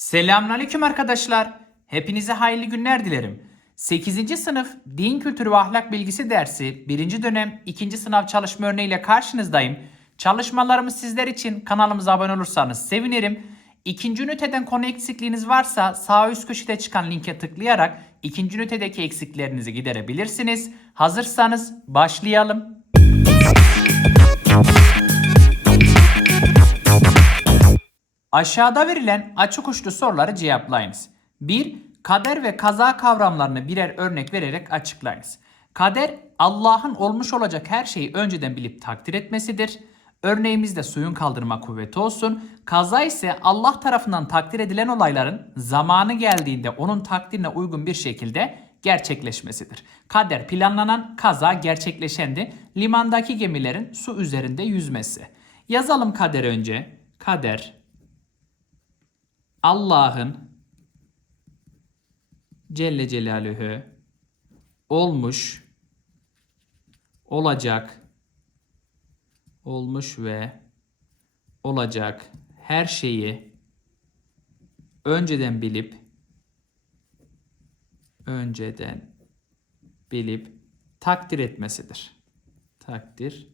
Selamünaleyküm arkadaşlar. Hepinize hayırlı günler dilerim. 8. sınıf Din Kültürü ve Ahlak Bilgisi dersi 1. dönem 2. sınav çalışma örneğiyle karşınızdayım. Çalışmalarımız sizler için kanalımıza abone olursanız sevinirim. İkinci üniteden konu eksikliğiniz varsa sağ üst köşede çıkan linke tıklayarak ikinci ünitedeki eksiklerinizi giderebilirsiniz. Hazırsanız başlayalım. Aşağıda verilen açık uçlu soruları cevaplayınız. 1. Kader ve kaza kavramlarını birer örnek vererek açıklayınız. Kader Allah'ın olmuş olacak her şeyi önceden bilip takdir etmesidir. Örneğimizde suyun kaldırma kuvveti olsun. Kaza ise Allah tarafından takdir edilen olayların zamanı geldiğinde onun takdirine uygun bir şekilde gerçekleşmesidir. Kader planlanan, kaza gerçekleşendi. Limandaki gemilerin su üzerinde yüzmesi. Yazalım kader önce. Kader Allah'ın Celle Celaluhu olmuş, olacak, olmuş ve olacak her şeyi önceden bilip önceden bilip takdir etmesidir. Takdir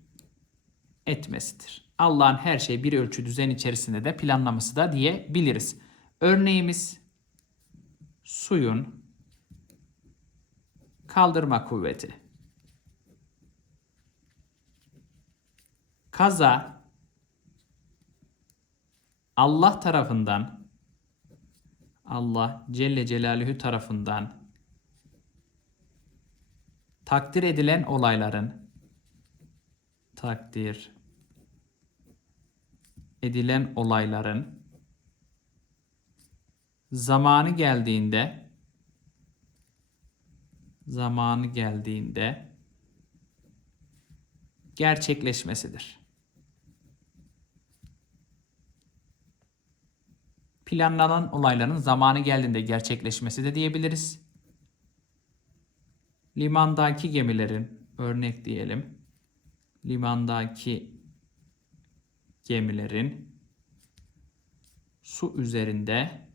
etmesidir. Allah'ın her şeyi bir ölçü düzen içerisinde de planlaması da diyebiliriz. Örneğimiz suyun kaldırma kuvveti. Kaza Allah tarafından Allah Celle Celaluhu tarafından takdir edilen olayların takdir edilen olayların zamanı geldiğinde zamanı geldiğinde gerçekleşmesidir. Planlanan olayların zamanı geldiğinde gerçekleşmesi de diyebiliriz. Limandaki gemilerin örnek diyelim. Limandaki gemilerin su üzerinde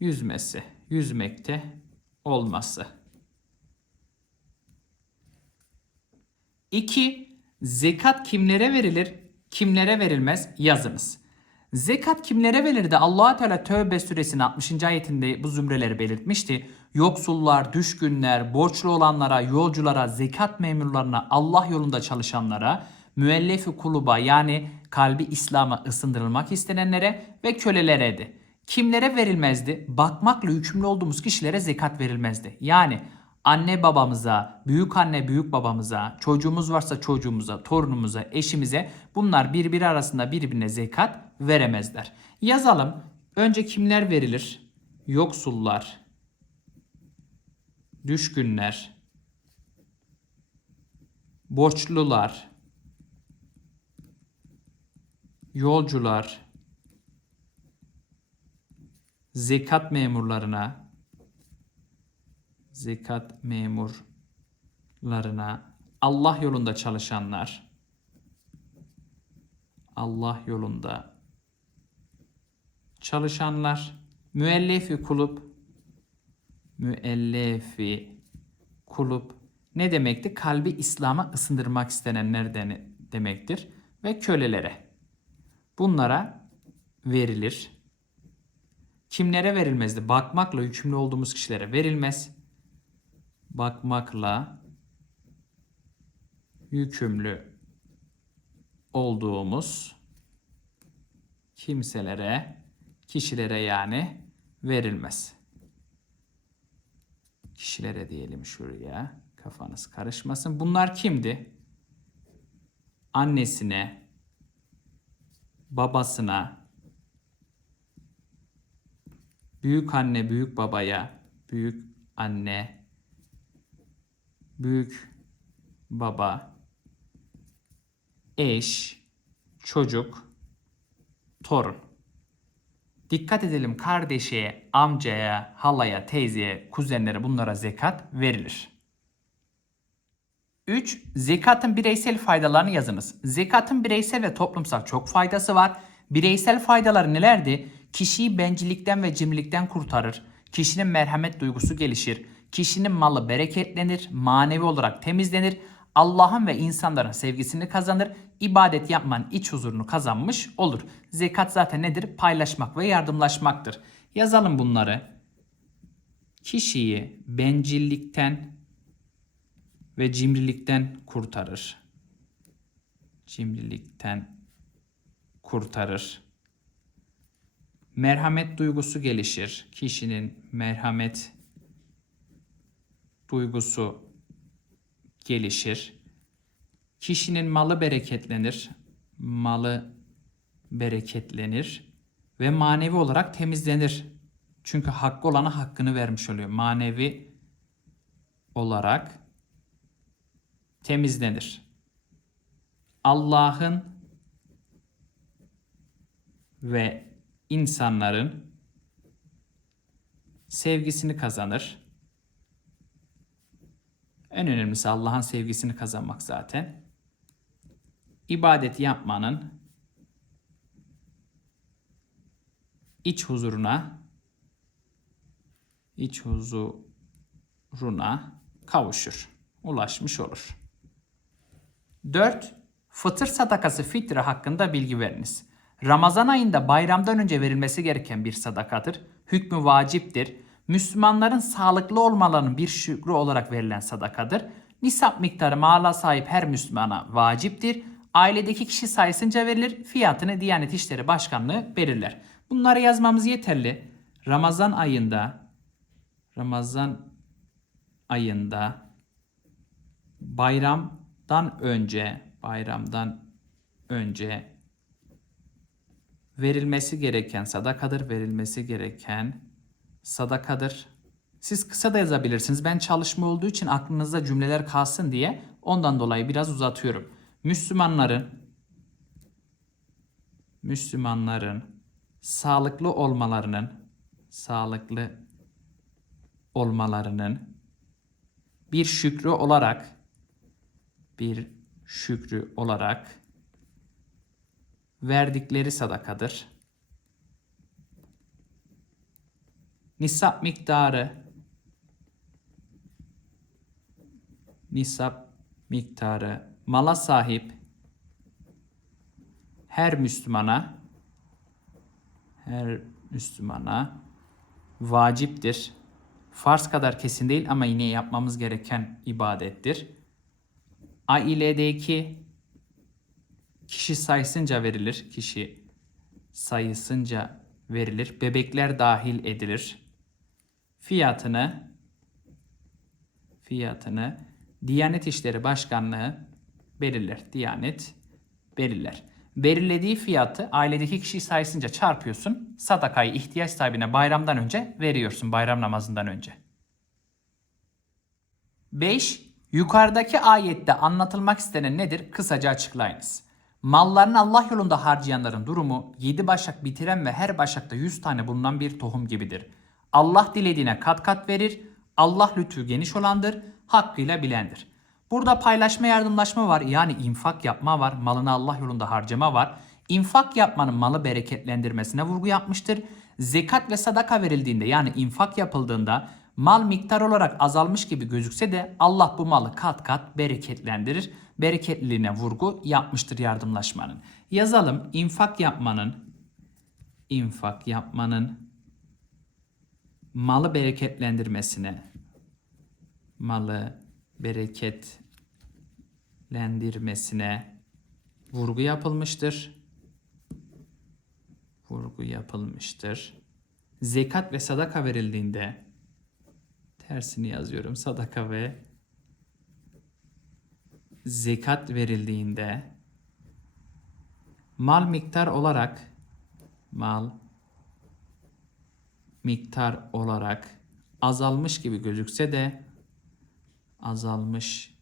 yüzmesi, yüzmekte olması. 2. Zekat kimlere verilir, kimlere verilmez yazınız. Zekat kimlere verir de allah Teala Tövbe suresinin 60. ayetinde bu zümreleri belirtmişti. Yoksullar, düşkünler, borçlu olanlara, yolculara, zekat memurlarına, Allah yolunda çalışanlara, müellefi kuluba yani kalbi İslam'a ısındırılmak istenenlere ve kölelereydi. Kimlere verilmezdi? Bakmakla yükümlü olduğumuz kişilere zekat verilmezdi. Yani anne babamıza, büyük anne büyük babamıza, çocuğumuz varsa çocuğumuza, torunumuza, eşimize bunlar birbiri arasında birbirine zekat veremezler. Yazalım. Önce kimler verilir? Yoksullar, düşkünler, borçlular, yolcular, zekat memurlarına zekat memurlarına Allah yolunda çalışanlar Allah yolunda çalışanlar müellefi kulüp müellefi kulüp ne demekti? Kalbi İslam'a ısındırmak istenenler de- demektir. Ve kölelere. Bunlara verilir. Kimlere verilmezdi? Bakmakla yükümlü olduğumuz kişilere verilmez. Bakmakla yükümlü olduğumuz kimselere, kişilere yani verilmez. Kişilere diyelim şuraya. Kafanız karışmasın. Bunlar kimdi? Annesine, babasına, büyük anne büyük babaya, büyük anne, büyük baba, eş, çocuk, torun. Dikkat edelim kardeşe, amcaya, halaya, teyzeye, kuzenlere bunlara zekat verilir. 3. Zekatın bireysel faydalarını yazınız. Zekatın bireysel ve toplumsal çok faydası var. Bireysel faydaları nelerdi? Kişiyi bencillikten ve cimrilikten kurtarır. Kişinin merhamet duygusu gelişir. Kişinin malı bereketlenir, manevi olarak temizlenir. Allah'ın ve insanların sevgisini kazanır. ibadet yapmanın iç huzurunu kazanmış olur. Zekat zaten nedir? Paylaşmak ve yardımlaşmaktır. Yazalım bunları. Kişiyi bencillikten ve cimrilikten kurtarır. Cimrilikten kurtarır. Merhamet duygusu gelişir. Kişinin merhamet duygusu gelişir. Kişinin malı bereketlenir. Malı bereketlenir ve manevi olarak temizlenir. Çünkü hakkı olana hakkını vermiş oluyor. Manevi olarak temizlenir. Allah'ın ve insanların sevgisini kazanır. En önemlisi Allah'ın sevgisini kazanmak zaten. İbadet yapmanın iç huzuruna iç huzuruna kavuşur. Ulaşmış olur. 4. Fıtır sadakası fitre hakkında bilgi veriniz. Ramazan ayında bayramdan önce verilmesi gereken bir sadakadır. Hükmü vaciptir. Müslümanların sağlıklı olmalarının bir şükrü olarak verilen sadakadır. Nisap miktarı mala sahip her Müslümana vaciptir. Ailedeki kişi sayısınca verilir. Fiyatını Diyanet İşleri Başkanlığı belirler. Bunları yazmamız yeterli. Ramazan ayında Ramazan ayında bayramdan önce bayramdan önce verilmesi gereken sadakadır. Verilmesi gereken sadakadır. Siz kısa da yazabilirsiniz. Ben çalışma olduğu için aklınızda cümleler kalsın diye ondan dolayı biraz uzatıyorum. Müslümanların Müslümanların sağlıklı olmalarının sağlıklı olmalarının bir şükrü olarak bir şükrü olarak verdikleri sadakadır. Nisap miktarı nisap miktarı mala sahip her Müslümana her Müslümana vaciptir. Farz kadar kesin değil ama yine yapmamız gereken ibadettir. Ailedeki kişi sayısınca verilir. Kişi sayısınca verilir. Bebekler dahil edilir. Fiyatını fiyatını Diyanet İşleri Başkanlığı belirler. Diyanet belirler. Belirlediği fiyatı ailedeki kişi sayısınca çarpıyorsun. Sadakayı ihtiyaç sahibine bayramdan önce veriyorsun. Bayram namazından önce. 5. Yukarıdaki ayette anlatılmak istenen nedir? Kısaca açıklayınız. Mallarını Allah yolunda harcayanların durumu 7 başak bitiren ve her başakta 100 tane bulunan bir tohum gibidir. Allah dilediğine kat kat verir. Allah lütfu geniş olandır, hakkıyla bilendir. Burada paylaşma yardımlaşma var yani infak yapma var, malını Allah yolunda harcama var. İnfak yapmanın malı bereketlendirmesine vurgu yapmıştır. Zekat ve sadaka verildiğinde yani infak yapıldığında mal miktar olarak azalmış gibi gözükse de Allah bu malı kat kat bereketlendirir. Bereketliliğine vurgu yapmıştır yardımlaşmanın. Yazalım infak yapmanın infak yapmanın malı bereketlendirmesine malı bereketlendirmesine vurgu yapılmıştır. Vurgu yapılmıştır. Zekat ve sadaka verildiğinde tersini yazıyorum. Sadaka ve zekat verildiğinde mal miktar olarak mal miktar olarak azalmış gibi gözükse de azalmış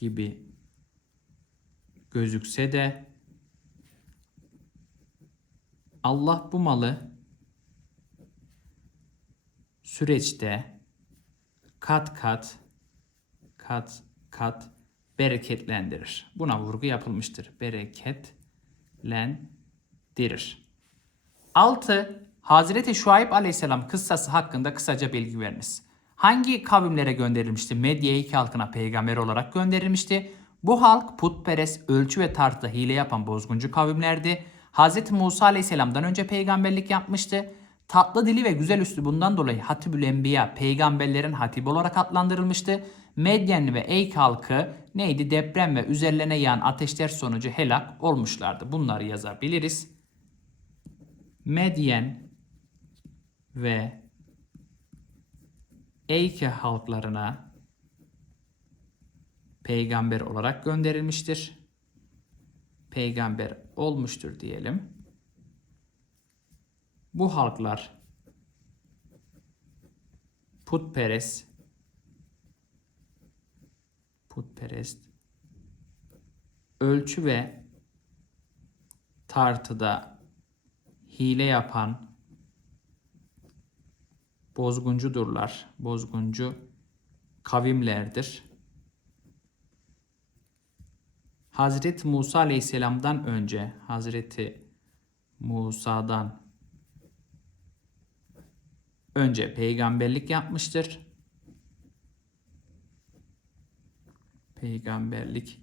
gibi gözükse de Allah bu malı süreçte kat kat kat kat bereketlendirir. Buna vurgu yapılmıştır. Bereketlendirir. dirir. 6. Hazreti Şuayb aleyhisselam kıssası hakkında kısaca bilgi veriniz. Hangi kavimlere gönderilmişti? Medya iki halkına peygamber olarak gönderilmişti. Bu halk putperest, ölçü ve tartıda hile yapan bozguncu kavimlerdi. Hz. Musa aleyhisselamdan önce peygamberlik yapmıştı. Tatlı dili ve güzel üslubundan dolayı Hatibül Enbiya peygamberlerin hatibi olarak adlandırılmıştı. Medyen ve Eyk halkı neydi? Deprem ve üzerlerine yağan ateşler sonucu helak olmuşlardı. Bunları yazabiliriz. Medyen ve Eyke halklarına peygamber olarak gönderilmiştir. Peygamber olmuştur diyelim. Bu halklar putperest putperest ölçü ve tartıda hile yapan bozguncudurlar. Bozguncu kavimlerdir. Hazreti Musa Aleyhisselam'dan önce Hazreti Musa'dan önce peygamberlik yapmıştır. Peygamberlik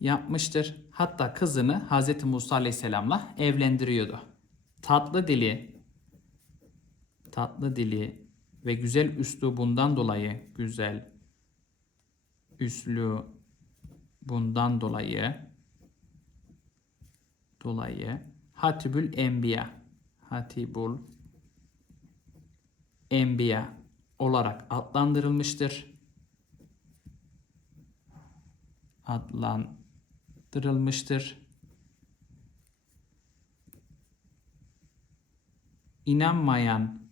yapmıştır. Hatta kızını Hazreti Musa Aleyhisselam'la evlendiriyordu. Tatlı dili, tatlı dili ve güzel üslubundan dolayı güzel üslü bundan dolayı dolayı Hatibül Enbiya Hatibul Enbiya olarak adlandırılmıştır. Adlandırılmıştır. İnanmayan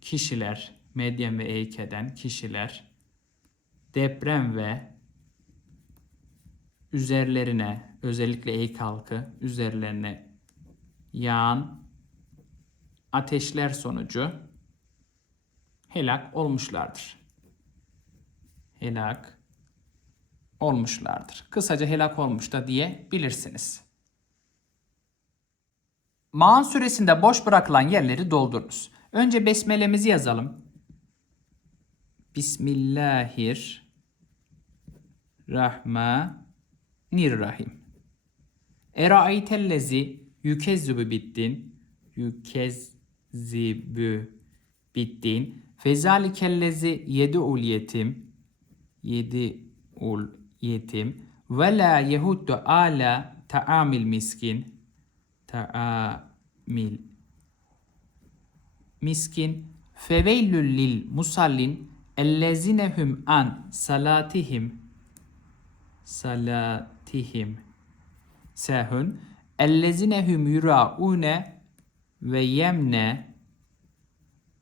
kişiler, Medyen ve Eyke'den kişiler deprem ve üzerlerine özellikle Eyk halkı üzerlerine yağan ateşler sonucu helak olmuşlardır. Helak olmuşlardır. Kısaca helak olmuş da diyebilirsiniz. Maun suresinde boş bırakılan yerleri doldurunuz. Önce besmelemizi yazalım. Bismillahirrahmanirrahim. Eraaytellezi yükezzübü bittin. Yükezzibü bittin. Fezalikellezi yedi ul yetim. Yedi ul yetim. Ve la yehuddu ala ta'amil miskin. Ta'amil miskin feveylül lil musallin ellezinehum an salatihim salatihim sehun ellezinehum yuraune ve yemne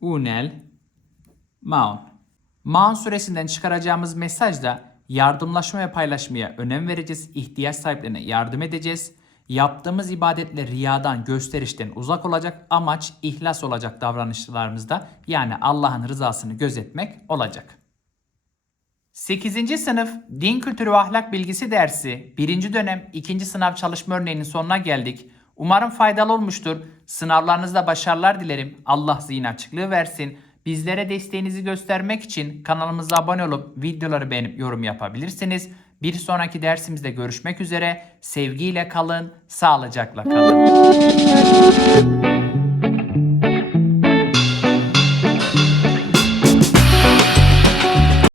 unel maun. Maun suresinden çıkaracağımız mesaj da yardımlaşma ve paylaşmaya önem vereceğiz. İhtiyaç sahiplerine yardım edeceğiz. Yaptığımız ibadetle riyadan, gösterişten uzak olacak. Amaç ihlas olacak davranışlarımızda. Yani Allah'ın rızasını gözetmek olacak. 8. sınıf Din Kültürü ve Ahlak Bilgisi dersi 1. dönem 2. sınav çalışma örneğinin sonuna geldik. Umarım faydalı olmuştur. Sınavlarınızda başarılar dilerim. Allah zihin açıklığı versin. Bizlere desteğinizi göstermek için kanalımıza abone olup videoları beğenip yorum yapabilirsiniz. Bir sonraki dersimizde görüşmek üzere. Sevgiyle kalın, sağlıcakla kalın.